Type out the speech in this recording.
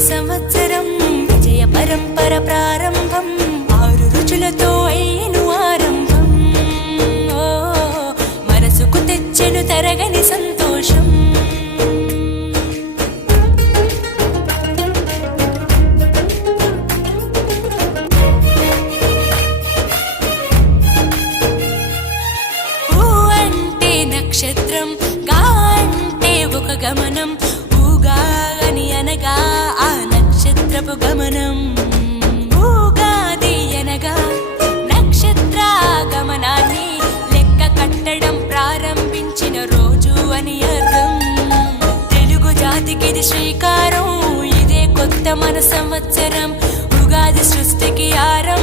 సంవత్సరం విజయ పరంపర ప్రారంభం ఆరు రుచులతో అయ్యను ఆరంభం. ఓ మనసుకు తెచ్చెను తరగని సంతోషం. నక్షత్రం గా అంటే ఒక గమనం. రోజు అని అర్థం. తెలుగు జాతికి ఇది శ్రీకారం. ఇదే కొత్త మన సంవత్సరం. ఉగాది సృష్టికి ఆరం.